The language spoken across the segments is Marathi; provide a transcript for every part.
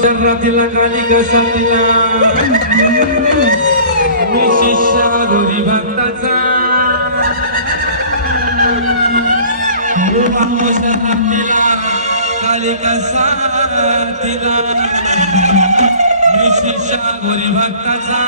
शरीरातील काली कसातीला विशेष गौरी भक्ताचा शरीरातील काली कसातीला विशेष गौरी भक्ताचा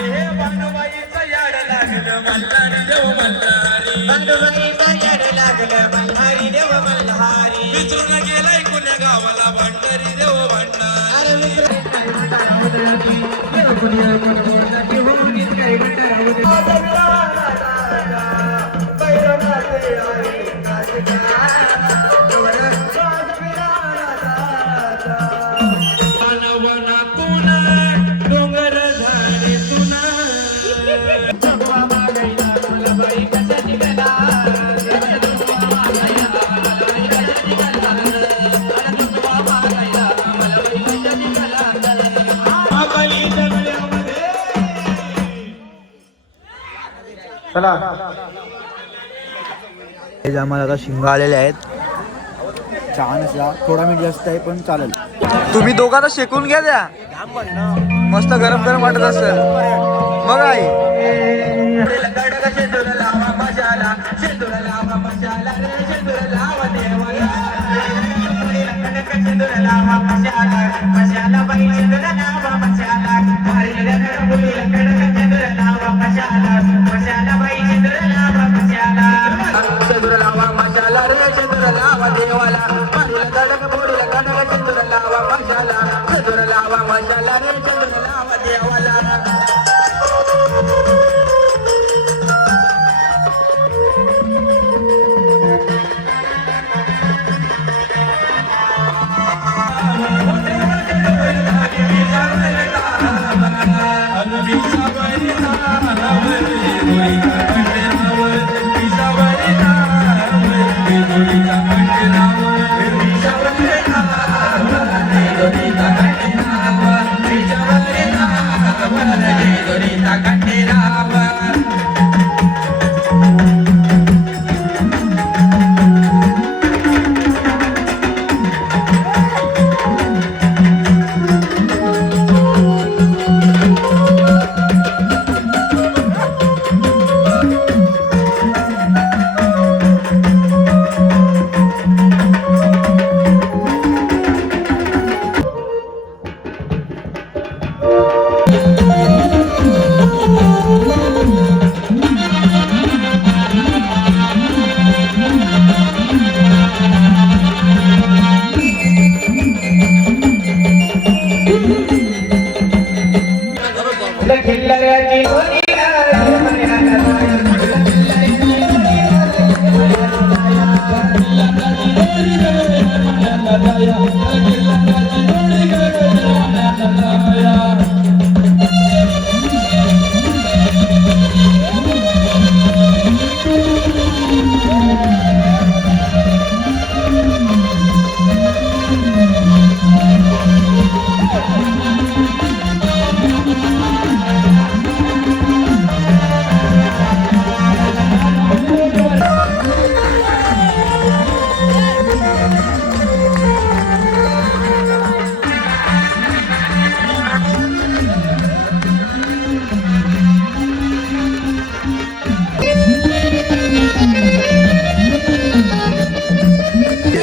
गुण वनातून डोंगर झाडे तुना चला हे आम्हाला आता शिंग आलेले आहेत. छान असला थोडा मीठ जास्त आहे पण चालेल. तुम्ही दोघांना शेकून घ्या द्या. मस्त गरम गरम वाटत असेल मग आई.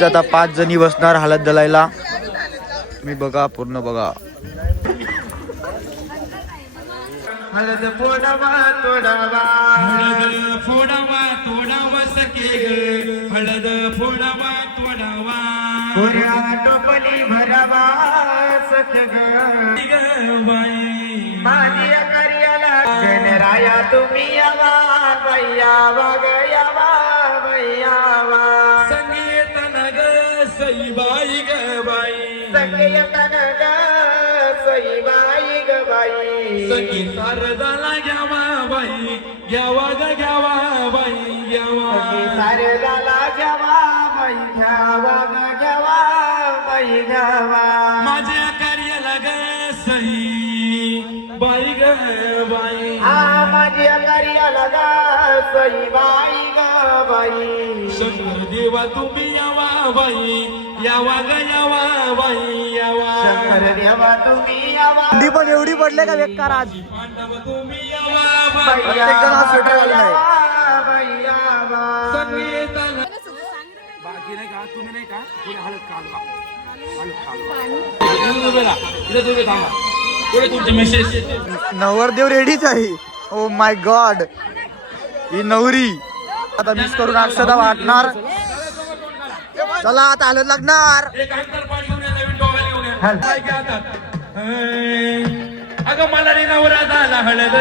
आता 5 जणी बसणार हळद दलायला. तुम्ही बघा पूर्ण बघा. हळद फोडावा तोडावा हळद फोडावा तोडावा सखे ग हळद फोडावा तोडावा कोऱ्या टोपली भरावा सखे ग बाई माझी कार्याला गणराया तुम्ही यावा बैयावा गयावा बैयावा संगीतन ग सईबाई ग बाई संगीतन ग सईबाई ग बाई संगीत शारदाला घ्यावा बाई घ्यावा ग घ्यावा बाई घ्यावा शारदाला घ्यावा बाई घ्यावा ग घ्यावा बाई घ्यावा माझ्या कार्याला ग सई बाई ग बाई माझ्या कार्याला ग सई बाई ग बाई शंकर देवा तुम्ही यावा बाई यावा ग यावा बाई यावा शंकर देवा तुम्ही यावा. थंडी पण एवढी पडले का बेकार आज. पांडव तुम्ही यावा बाई प्रत्येक जण आज स्वेटर घालून आहे. बाई यावा संगीताला बाकी नाही का तुम्ही नाही का पुढे हळद काढवा हळद काढवा पुढे तुमचे मेसेज. नवरदेव रेडीच आहे. ओ माय गॉड ही नवरी आता मिस करून अक्षता वाटणार. चला आता हळद लागणार. एक अंतर पाणी घेऊन या, नवीन टॉवेल घेऊन या. काय घ्या हातात. अगं मला रे नवरा झाला हळद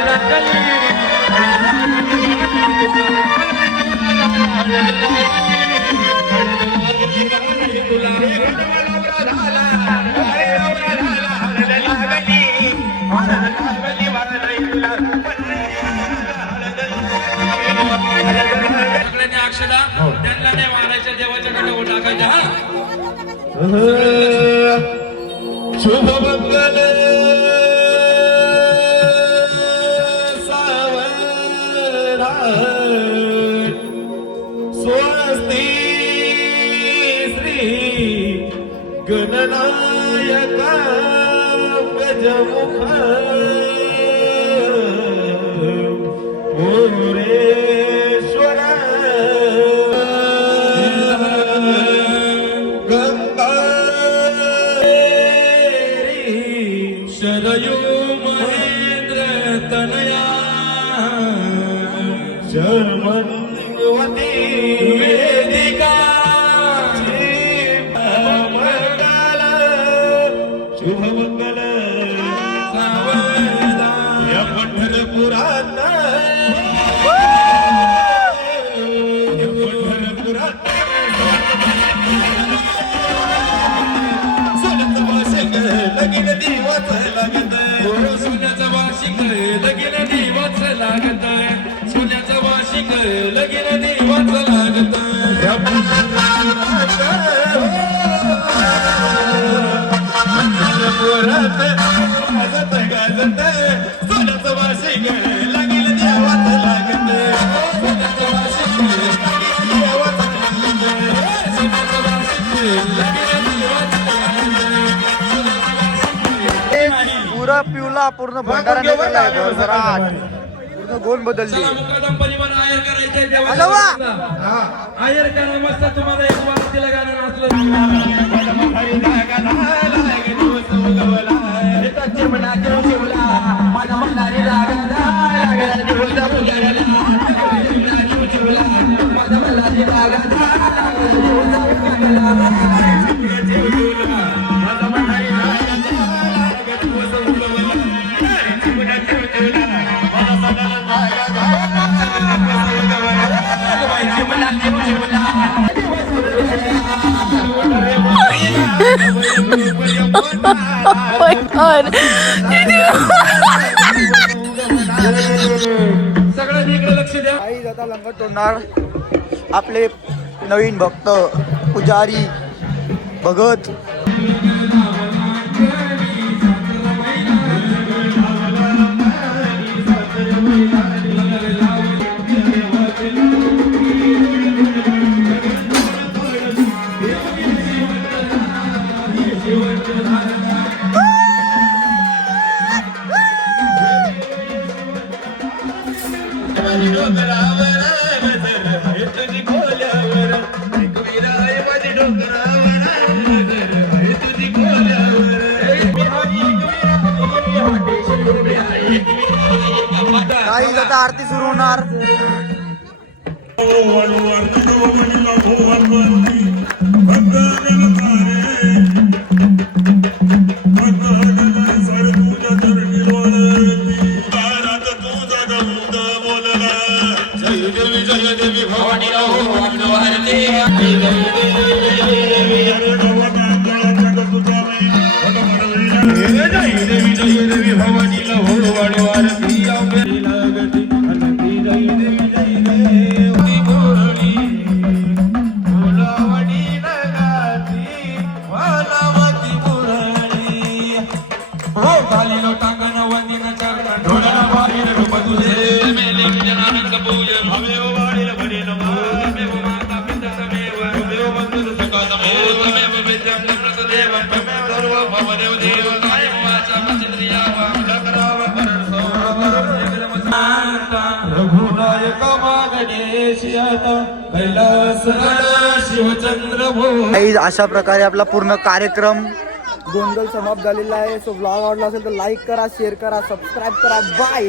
सगळ्यांनी अक्षदा त्यांना नाही मारायच्या देवाच्या कडे टाकायच्या हा शुभ मंगल स्वस्ती श्री गणनायक गजमुख ओरेश्वर शरयू महेंद्र तनया शर्मन्वती वेदिका मंगल शुभमंगल सावधा या पंढरपुरात लगीन दिवस लागत सोन्याचं वाशिंग लगीन दिवस लागत सोन्याचं वाशिंग लगीन दिवस लागत पोरात गाजत गाजत सोन्याचं वाशिंग लगीन दिवस लागत सोन्याचं वाशिंग दिवस लागत सोन्याचं वाशिंग लगीन दिवस पुरा पिवला पूर्ण भंडारा निघालाय भरभराट पूर्ण गोल बदलली मुकादम परिवार आयर करायचे हॅलो वा आयर करा मस्त तुम्हाला एक वाजतीला गाणं नाचलं सगळ्यांनी इकडे लक्ष द्या. काही जाता लंगर तोडणार आपले नवीन भक्त पुजारी भगत काही जाता आरती सुरू होणार अशा प्रकारे आपला पूर्ण कार्यक्रम गोंधळ समाप्त झालेला आहे. सो ब्लॉग आवडला असेल तर लाईक करा, शेअर करा, सबस्क्राईब करा. बाय.